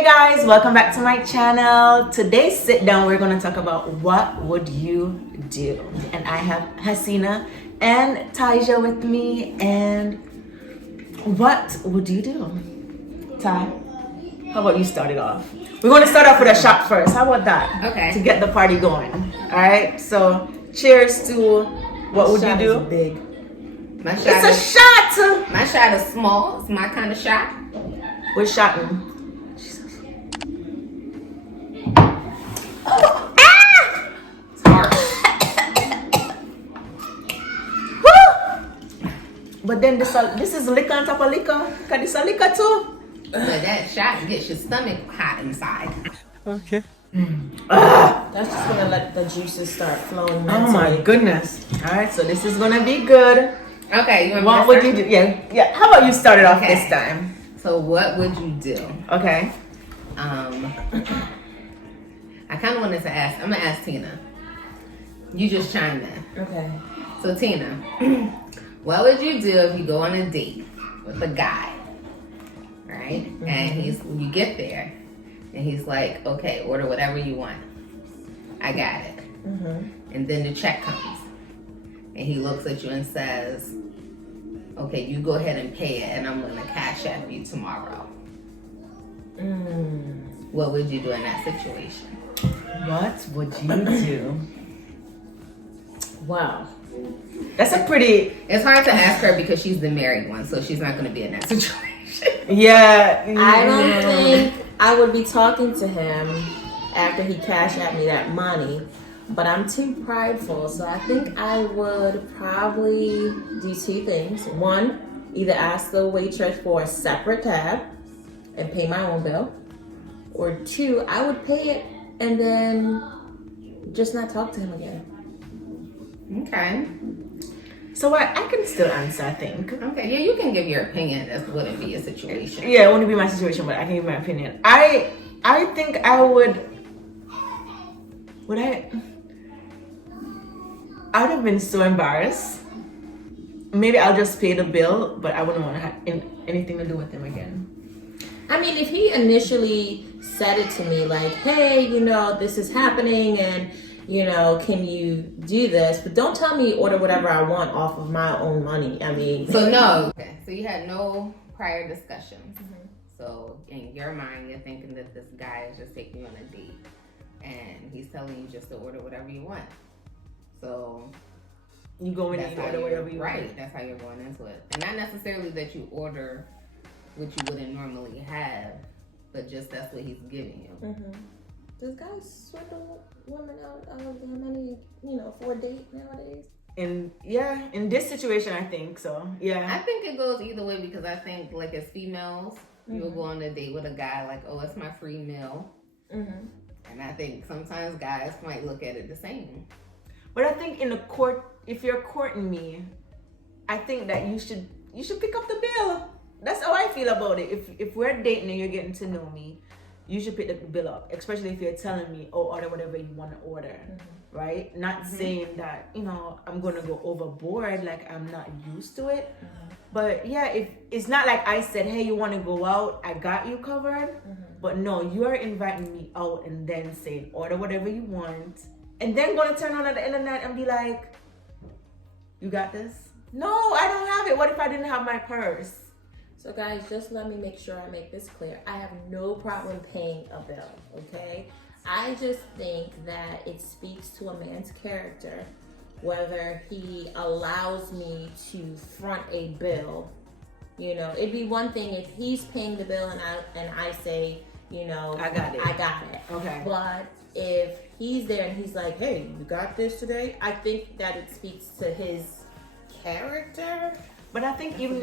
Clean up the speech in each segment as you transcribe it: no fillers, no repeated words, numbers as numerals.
Hey guys, welcome back to my channel. Today's sit down, we're going to talk about what would you do. And I have Hasina and Taija with me. And what would you do? Ty, how about you start it off? We're going to start off with a shot first. How about that? Okay. To get the party going. All right. So cheers to what would you do? Is big. My shot It's a shot. My shot is small. It's my kind of shot. We're shotting. It's hard. But then this is liquor on top of liquor. Cause this a liquor too. But that shot gets your stomach hot inside. Okay. That's just gonna let the juices start flowing. Oh my goodness. All right, so this is gonna be good. Okay, you want What would you do? Yeah. How about you start it off Okay. this time? So what would you do? Okay. I kind of wanted to ask. I'm gonna ask Tina. You just chime in. Okay. So Tina, what would you do if you go on a date with a guy, right? Mm-hmm. And you get there, and he's like, okay, order whatever you want. I got it. Mm-hmm. And then the check comes, and he looks at you and says, okay, you go ahead and pay it, and I'm gonna cash app you tomorrow. What would you do in that situation? What would you do? Wow. That's a pretty. It's hard to ask her because she's the married one, so she's not gonna be in that situation. Yeah. I don't think I would be talking to him after he cashed at me that money, but I'm too prideful, so I think I would probably do two things. One, either ask the waitress for a separate tab and pay my own bill, or two, I would pay it and then just not talk to him again. Okay. So I can still answer, I think. Okay, yeah, you can give your opinion. That wouldn't be a situation. Yeah, it wouldn't be my situation, but I can give my opinion. I think I would. I would have been so embarrassed. Maybe I'll just pay the bill, but I wouldn't want to have anything to do with him again. I mean, if he initially said it to me like, hey, this is happening and, can you do this? But don't tell me order whatever I want off of my own money. I mean. So no. Okay, so you had no prior discussions. Mm-hmm. So in your mind, you're thinking that this guy is just taking you on a date and he's telling you just to order whatever you want. So you go in and you order whatever you want. Right, that's how you're going into it. And not necessarily that you order what you wouldn't normally have, but just that's what he's giving you. Mm-hmm. Does guys swindle women out of their money, for a date nowadays? In this situation, I think so. Yeah. I think it goes either way because I think, like, as females, you will go on a date with a guy like, oh, it's my free meal. Mm-hmm. And I think sometimes guys might look at it the same. But I think in the court, if you're courting me, I think that you should pick up the bill. That's how I feel about it. If we're dating and you're getting to know me, you should pick the bill up, especially if you're telling me, oh, order whatever you want to order, right? Not saying that, I'm going to go overboard, like I'm not used to it. But yeah, if it's not like I said, hey, you want to go out, I got you covered. But no, you're inviting me out and then saying, order whatever you want. And then going to turn on at the end of the night and be like, you got this? No, I don't have it. What if I didn't have my purse? So guys, just let me make sure I make this clear. I have no problem paying a bill, okay? I just think that it speaks to a man's character whether he allows me to front a bill. It'd be one thing if he's paying the bill and I say, I got it. Okay. But if he's there and he's like, hey, you got this today? I think that it speaks to his character. But I think even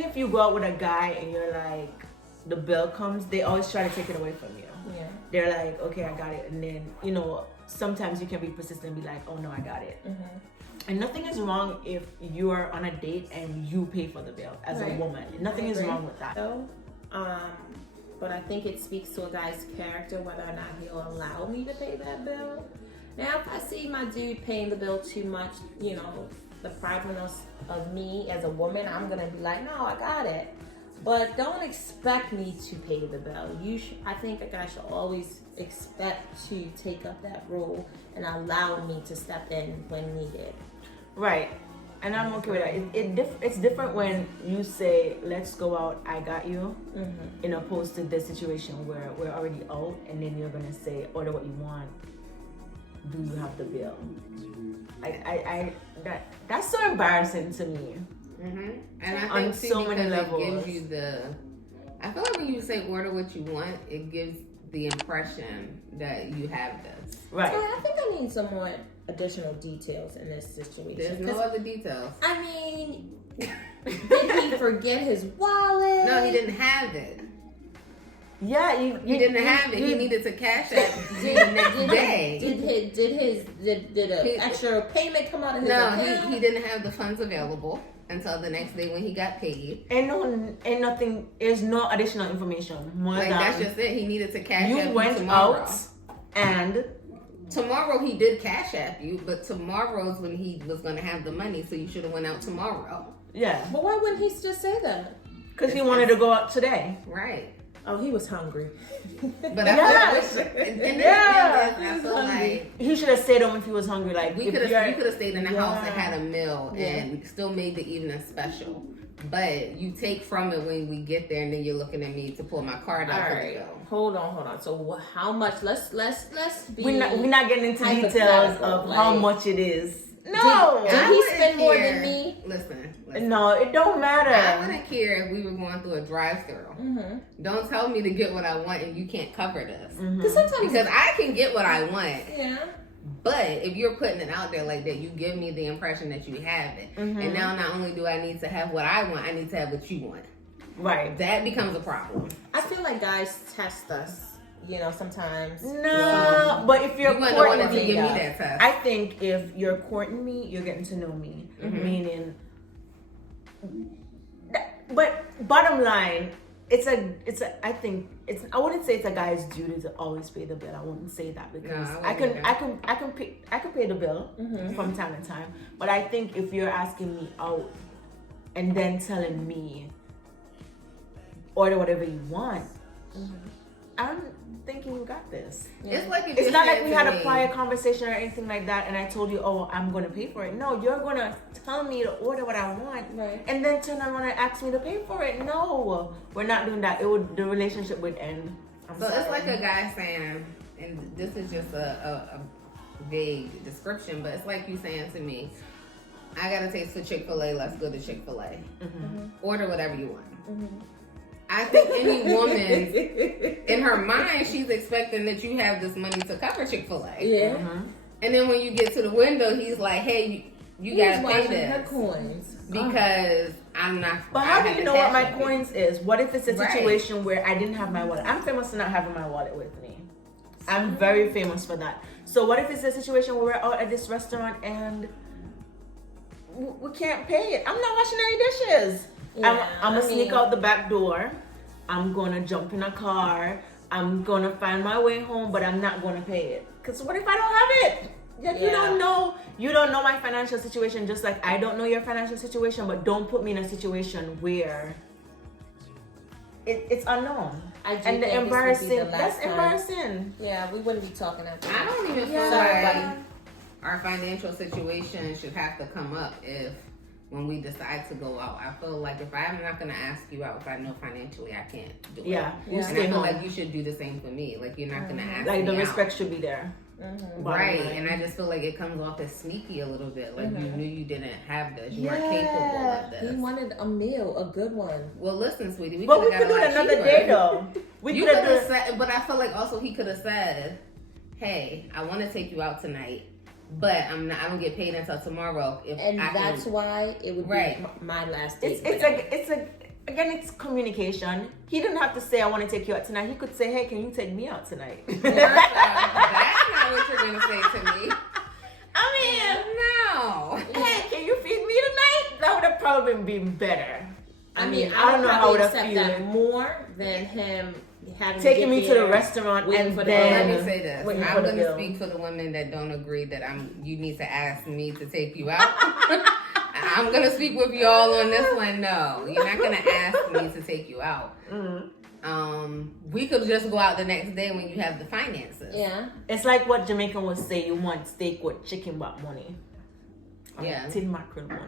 if you go out with a guy and you're like, the bill comes, they always try to take it away from you. Yeah. They're like, okay, I got it. And then, sometimes you can be persistent and be like, oh no, I got it. Mm-hmm. And nothing is wrong if you're on a date and you pay for the bill as a woman. Nothing is wrong with that. But I think it speaks to a guy's character whether or not he'll allow me to pay that bill. Now, if I see my dude paying the bill too much, the pridefulness of me as a woman, I'm gonna be like, no, I got it. But don't expect me to pay the bill. I think a guy should always expect to take up that role and allow me to step in when needed. Right. And I'm okay with that. It's different when you say, let's go out, I got you, in opposed to the situation where we're already out and then you're going to say, order what you want. Do you have the bill? That's so embarrassing to me. And I On think too, so many because levels. it gives you I feel like when you say order what you want, it gives the impression that you have this. Right. So I think I need some more additional details in this situation. There's no other details. I mean, did he forget his wallet? No, he didn't have it. Yeah, He didn't have it. He needed to cash it the next day. Did an extra payment come out of his account? No, he didn't have the funds available until the next day when he got paid. Ain't nothing. There's no additional information. That's just it. He needed to cash you app went tomorrow. out and Tomorrow he did cash app you, but tomorrow's when he was going to have the money, so you should have went out tomorrow. Yeah. But why wouldn't he just say that? Because he wanted to go out today. Right. Oh, he was hungry. But I feel like he should have stayed home if he was hungry. Like we could have stayed in the house and Yeah. had a meal and still made the evening special. But you take from it when we get there, and then you're looking at me to pull my card out. All right, hold on. So how much? Let's be. We're not getting into details hypothetical, of like, how much it is. No. Did I he wouldn't spend more care. than me? Listen. No, it don't matter. I wouldn't care if we were going through a drive-through. Don't tell me to get what I want and you can't cover this. Because I can get what I want. Yeah. But if you're putting it out there like that, you give me the impression that you have it. And now not only do I need to have what I want, I need to have what you want. Right. That becomes a problem. I feel like guys test us. Sometimes. No, but if you're You wouldn't courting want to me, give me that test. I think if you're courting me, you're getting to know me. Meaning, but bottom line, I wouldn't say it's a guy's duty to always pay the bill. I wouldn't say that because No, I can pay the bill from time to time. But I think if you're asking me out and then telling me order whatever you want, I'm thinking you got this. It's like if It's you're not like saying we to had a me, prior conversation or anything like that, and I told you, oh, I'm gonna pay for it. No, you're gonna tell me to order what I want, Right. and then turn around and ask me to pay for it. No, we're not doing that. The relationship would end. So it's like a guy saying, and this is just a vague description, but it's like you saying to me, I got a taste for Chick-fil-A, let's go to Chick-fil-A. Order whatever you want. I think any woman, in her mind, she's expecting that you have this money to cover Chick-fil-A. Yeah. And then when you get to the window, he's like, hey, you gotta pay this. Her coins. Because I'm not. But how do you know what my cash coins is? What if it's a Right. situation where I didn't have my wallet? I'm famous for not having my wallet with me. I'm very famous for that. So what if it's a situation where we're out at this restaurant and we can't pay it? I'm not washing any dishes. Yeah, I'm gonna sneak out the back door. I'm gonna jump in a car. I'm gonna find my way home, but I'm not gonna pay it. Cause what if I don't have it? Like, Yeah. you don't know my financial situation, just like I don't know your financial situation. But don't put me in a situation where it's unknown. I do And the think embarrassing. this would be the That's last time. embarrassing. Yeah, we wouldn't be talking after. I don't even feel Sorry, like buddy. our financial situation should have to come up when we decide to go out. I feel like if I'm not going to ask you out, if I know financially I can't do it. Yeah, Yeah. And stay I feel home. like you should do the same for me. Like you're not going to ask Like me the respect out. should be there. Bottom Right, line. and I just feel like it comes off as sneaky a little bit. Like you knew you didn't have this, you weren't capable of this. He wanted a meal, a good one. Well, listen, sweetie, we But we could could have do got it a lot another cheaper. day though. We You could could have have said, but I feel like also he could have said, "Hey, I want to take you out tonight, but I don't get paid until tomorrow." And that's why it would Right. be my last date. Again, it's communication. He didn't have to say, I want to take you out tonight. He could say, hey, can you take me out tonight? That's not what you're gonna say to me. No. Hey, can you feed me tonight? That would have probably been better. I mean, I don't know how would have accept feel that more than him having taking to me get to the there, rest,rant waiting and for the Well, then let me say this. waiting I'm for the going to bill. speak for the women that don't agree that you need to ask me to take you out. I'm gonna speak with y'all on this one. No, you're not gonna ask me to take you out. We could just go out the next day when you have the finances. Yeah. It's like what Jamaican would say, you want steak with chicken butt money. Yeah. Tin mackerel money.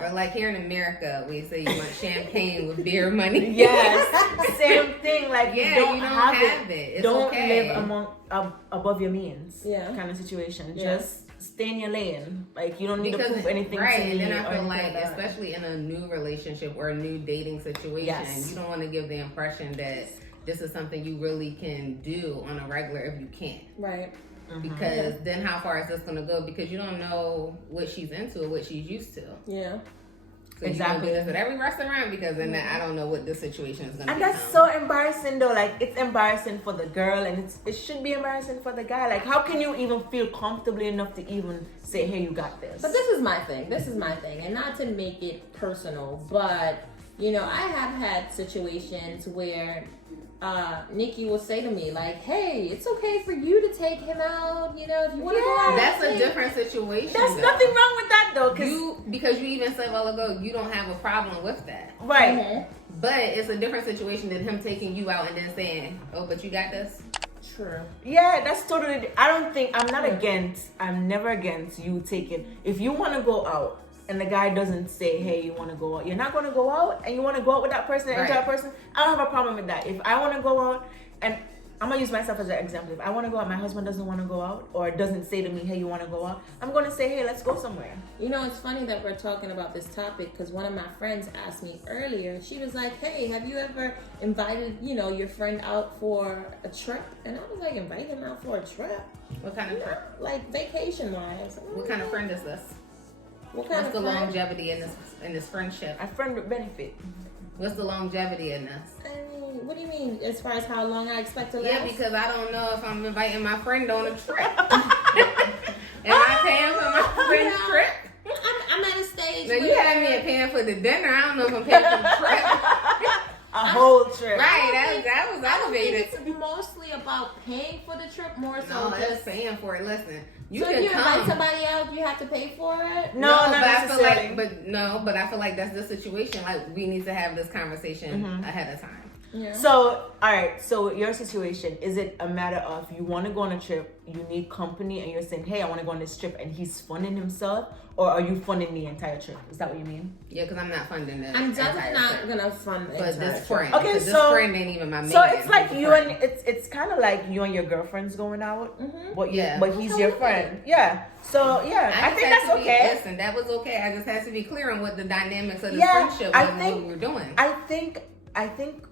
Or like here in America, we say you want champagne with beer money. Yes. Same thing. Like Yeah, you don't have it. It's don't okay. live above your means. Yeah. Kind of situation. Yeah. Just stay in your lane. Like you don't need Because to prove anything right, to me. and then I or feel anything like, that. especially in a new relationship or a new dating situation, Yes. you don't want to give the impression that this is something you really can do on a regular if you can't. Right. Because then how far is this going to go? Because you don't know what she's into or what she's used to. Yeah. So Exactly. you do this at every restaurant because then I don't know what this situation is going to be. And that's so embarrassing though. Like it's embarrassing for the girl and it should be embarrassing for the guy. Like how can you even feel comfortably enough to even say, hey, you got this? But this is my thing. And not to make it personal, but you know, I have had situations where Nikki will say to me like, hey, it's okay for you to take him out, you know, if you want to go out. That's a different situation. There's though. nothing wrong with that though. Because you even said a while ago you don't have a problem with that. Right. But it's a different situation than him taking you out and then saying, oh, but you got this? True. Yeah, that's totally. I'm never against you taking. If you want to go out and the guy doesn't say, hey, you want to go out, you're not going to go out and you want to go out with that person and enjoy that person, I don't have a problem with that. If I want to go out, and I'm going to use myself as an example. If I want to go out, my husband doesn't want to go out or doesn't say to me, hey, you want to go out, I'm going to say, hey, let's go somewhere. You know, it's funny that we're talking about this topic because one of my friends asked me earlier, she was like, hey, have you ever invited, you know, your friend out for a trip? And I was like, invite him out for a trip? What kind of trip? Like vacation-wise. What kind of friend is this? What kind What's of the friend? longevity in this friendship? A friend with benefit. What's the longevity in this? I mean, what do you mean? As far as how long I expect to last? Yeah, because I don't know if I'm inviting my friend on a trip. Am I paying for my friend's trip? I'm at a stage Now where you had me paying for the dinner. I don't know if I'm paying for the trip. A whole trip. Right, that was I don't think elevated. it's mostly about paying for the trip, more so No, just that's paying for it. Listen, you so if can you come. invite somebody out, you have to pay for it. No, not but I feel necessarily. but I feel like that's the situation. Like we need to have this conversation ahead of time. Yeah. So, all right. So, your situation, is it a matter of you want to go on a trip, you need company, and you're saying, hey, I want to go on this trip, and he's funding himself? Or are you funding the entire trip? Is that what you mean? Yeah, because I'm not funding it. I'm definitely not gonna fund the But entire this trip. friend, Okay, because so- this friend ain't even my man. So, it's like He's a you friend. and, it's kind of like you and your girlfriend's going out, but, Yeah. but he's That's your how it friend. Yeah. So, yeah, I just think had that's to be- okay. Listen, that was okay. I just had to be clear on what the dynamics of the Yeah, friendship I was and think- what we were doing. I think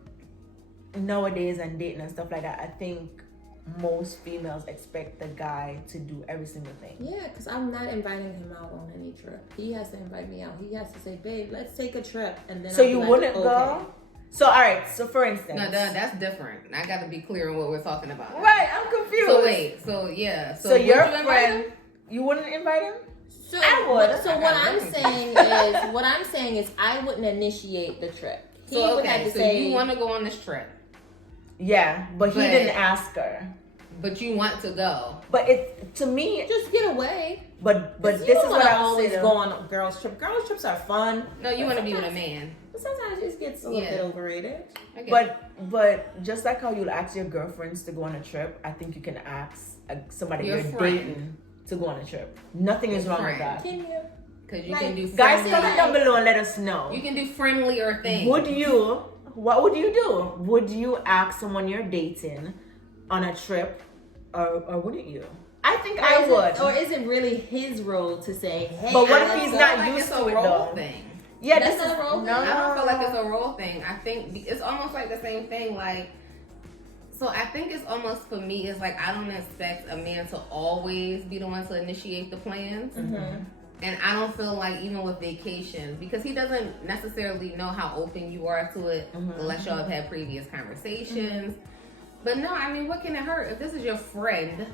nowadays and dating and stuff like that, I think most females expect the guy to do every single thing. Yeah, because I'm not inviting him out on any trip. He has to invite me out. He has to say, babe, let's take a trip. And then So I'll be you like, wouldn't okay. go? So, all right. So, for instance. No, that's different. I got to be clear on what we're talking about. Right, I'm confused. So wait, so yeah, So, would your you invite friend, him? you wouldn't invite him? So, I would. So I what got I'm nothing. saying is I wouldn't initiate the trip. He So would okay, have to so say, you want to go on this trip, Yeah, but he But- didn't ask her. but you want to go. But it to me, just get away. but You this don't is what wanna I was always saying. go on a girls trip. Girls trips are fun. No, you want to be with a man. But sometimes it just gets a little Yeah. bit overrated. I get it. But just like how you'll ask your girlfriends to go on a trip, I think you can ask somebody Your you're friend. dating to go on a trip. Nothing is Your wrong with friend. that. Can you? Because you Like, can do Guys, friendly. comment down below and let us know. You can do friendlier things. What would you do? Would you ask someone you're dating on a trip, or wouldn't you? I think I would. Or is it really his role to say, hey, But what I if like he's to- not like used it's to a it, role though? thing. Yeah, That's this not is a role no. thing? I don't feel like it's a role thing. I think it's almost like the same thing. Like, so I think it's almost for me. It's like I don't expect a man to always be the one to initiate the plans. And I don't feel like even with vacations, because he doesn't necessarily know how open you are to it unless y'all have had previous conversations. But no, I mean, what can it hurt? If this is your friend,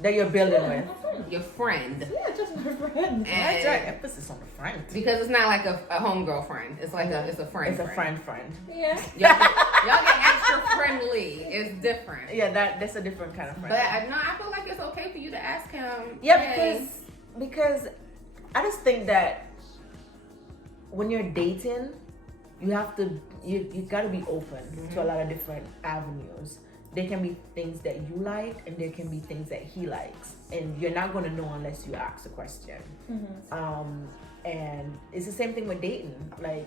that you're building Yeah, with. my friend. your friend, Yeah, just my friend. That's right. and Emphasis on the friend. because it's not like a homegirl friend. It's like it's a friend. It's a friend. Yeah. Y'all get extra friendly. It's different. Yeah, that's a different kind of friend. But I feel like it's okay for you to ask him. Yeah, hey, because I just think that when you're dating, you have to, you gotta be open to a lot of different avenues. There can be things that you like, and there can be things that he likes, and you're not gonna know unless you ask a question. And it's the same thing with dating. Like,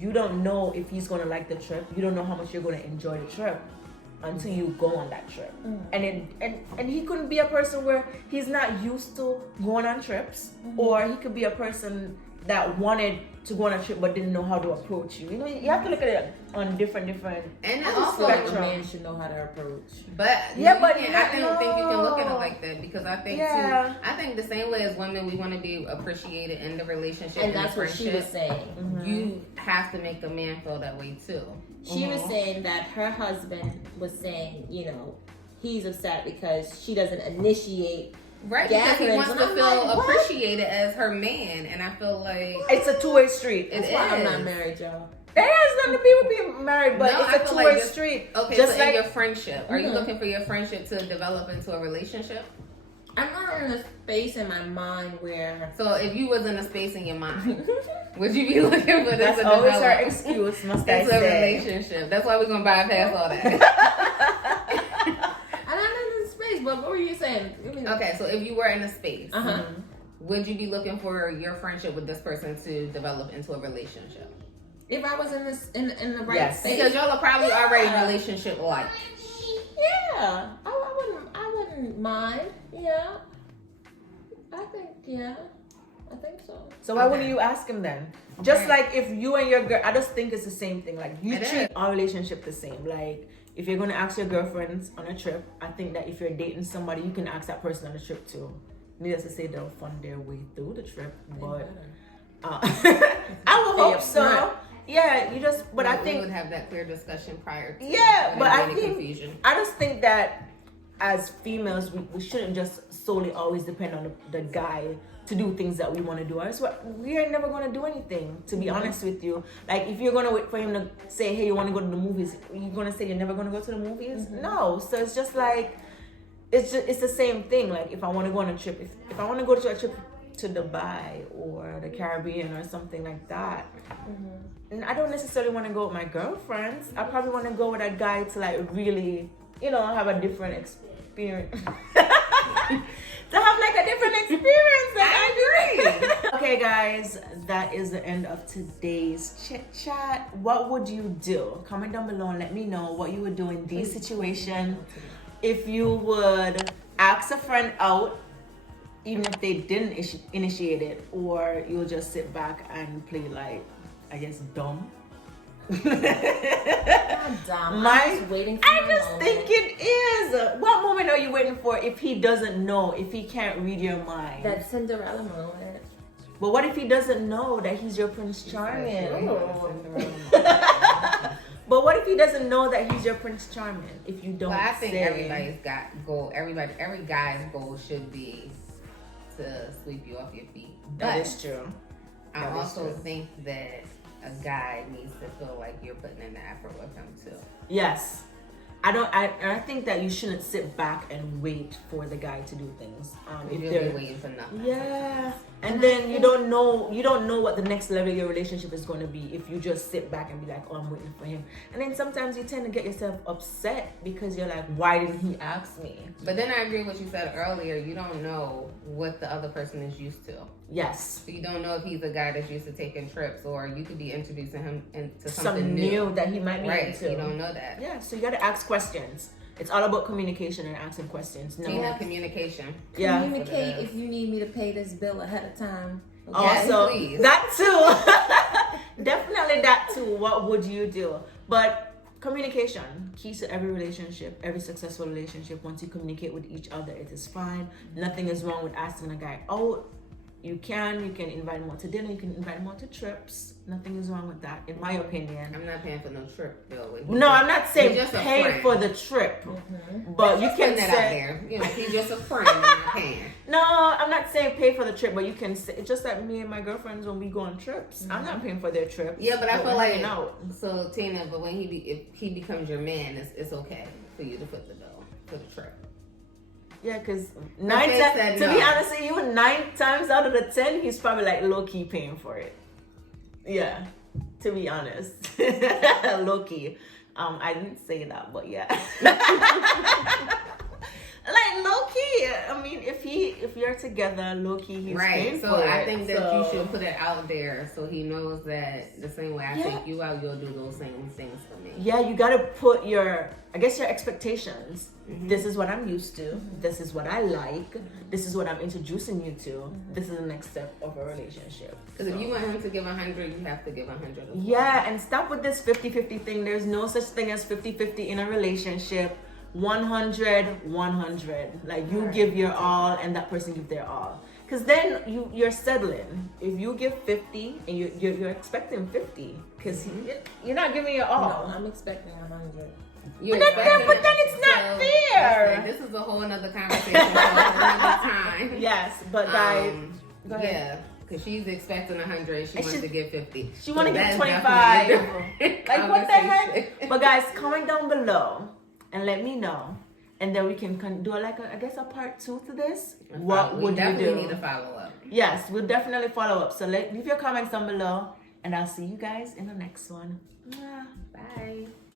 you don't know if he's gonna like the trip. You don't know how much you're gonna enjoy the trip until you go on that trip. And he couldn't be a person where he's not used to going on trips, or he could be a person that wanted to go on a trip but didn't know how to approach you. You know, you have to look at it on different. And I just feel also, like a man should know how to approach. but I don't think you can look at it like that, because I think I think the same way as women, we want to be appreciated in the relationship, And that's what she was saying. You have to make a man feel that way too. She was saying that her husband was saying, you know, he's upset because she doesn't initiate. Right, because he gatherings. wants And to I'm feel like, what? appreciated as her man, and I feel like It's a two-way street. That's why I'm not married, y'all. That has nothing to do with being married, but No, I it's a feel two-way like street. Okay, Just so like in your friendship, are you looking for your friendship to develop into a relationship? I'm not in a space in my mind where. So if you was in a space in your mind, would you be looking for this that's to always develop our excuse, must I into a say? relationship? That's why we're gonna bypass all that. I'm not in a space, but what were you saying? Okay, so if you were in a space, Uh-huh. would you be looking for your friendship with this person to develop into a relationship? If I was in this in the right Yes. space, Because y'all are probably already relationship like. yeah, I wouldn't mind. Yeah, I think so. So why wouldn't you ask him then? Just like if you and your girl, I just think it's the same thing. Like, you treat our relationship the same. Like, if you're gonna ask your girlfriends on a trip, I think that if you're dating somebody, you can ask that person on a trip too. Needless to say, they'll fund their way through the trip, but I will hope so. Yeah, you just. But I think we would have that clear discussion prior to. Yeah, but I think confusion. I just think that as females, we shouldn't just solely always depend on the guy to do things that we want to do. We are never going to do anything, to be honest with you. Like, if you're going to wait for him to say, hey, you want to go to the movies, you're going to say you're never going to go to the movies? No. So it's just like, it's the same thing. Like, if I want to go on a trip, if I want to go to a trip to Dubai or the Caribbean or something like that, and I don't necessarily want to go with my girlfriends. I probably want to go with a guy to, like, really, you know, have a different experience. To have like a different experience. Like, I agree. Okay, guys, that is the end of today's chit chat. What would you do? Comment down below and let me know what you would do in this situation. If you would ask a friend out, even if they didn't initiate it, or you'll just sit back and play, like, I guess, dumb. I'm just waiting for I just think it is. What moment are you waiting for if he doesn't know, if he can't read your mind? that Cinderella moment. But what if he doesn't know that he's your Prince Charming? But what if he doesn't know that he's your Prince Charming? If you don't, Well, I think say, everybody's got goal. Every guy's goal should be to sweep you off your feet. That But is true. I also think that a guy needs to feel like you're putting in the effort with him too. Yes. I think that you shouldn't sit back and wait for the guy to do things. If You'll they're be waiting for nothing. Yeah. And then you don't know what the next level of your relationship is going to be if you just sit back and be like, oh, I'm waiting for him. And then sometimes you tend to get yourself upset because you're like, why didn't he ask me? But then I agree with what you said earlier. You don't know what the other person is used to. Yes. So you don't know if he's a guy that's used to taking trips, or you could be introducing him into something Something new that he might be right. into. You don't know that. Yeah, so you got to ask questions. It's all about communication and asking questions. No. Yeah, communication. Yeah. Communicate if you need me to pay this bill ahead of time. Yes, Also, please. that too. Definitely that too. What would you do? But communication, keys to every relationship, every successful relationship. Once you communicate with each other, it is fine. Nothing is wrong with asking a guy out. You can invite him out to dinner. You can invite him out to trips. Nothing is wrong with that, in my opinion. I'm not paying for no trip, though. No, I'm not saying He's just a pay friend. for the trip, but you can Putting that out say there. You know, he's just a friend. I'm not paying. no. I'm not saying pay for the trip, but you can say it's just like me and my girlfriends when we go on trips. I'm not paying for their trip. Yeah, but I feel we're like hanging out. so Tina. But when if he becomes your man, it's okay for you to foot the bill for the trip. Yeah, because Okay, said to no. be honest with you, 9 times out of the 10, he's probably like low key paying for it. Yeah, to be honest. Low key. I didn't say that, but yeah. Like low key. I mean, if you're together, low key, he's paying So for I it, think that so- you should put it out there so he knows that the same way I take you out, you'll do those same things for me. Yeah, you gotta put your expectations. This is what I'm used to. This is what I like. This is what I'm introducing you to. This is the next step of a relationship. Because if you want him to give 100, you have to give 100 as well. Yeah, and stop with this 50-50 thing. There's no such thing as 50-50 in a relationship. 100. Like you give your all and that person give their all. Because then you're settling. If you give 50 and you're expecting 50, because you're not giving your all. No, I'm expecting 100. But then it's not fair. This is a whole another conversation for a whole another time. Yes, but guys, go ahead. Yeah, because she's expecting 100, she wants to give 50. She want to that's give 25. definitely a Like what the heck? conversation. But guys, comment down below and let me know, and then we can do like a part 2 to this. What We would you definitely do? need to follow up. Yes, we'll definitely follow up. So leave your comments down below, and I'll see you guys in the next one. Mwah. Bye.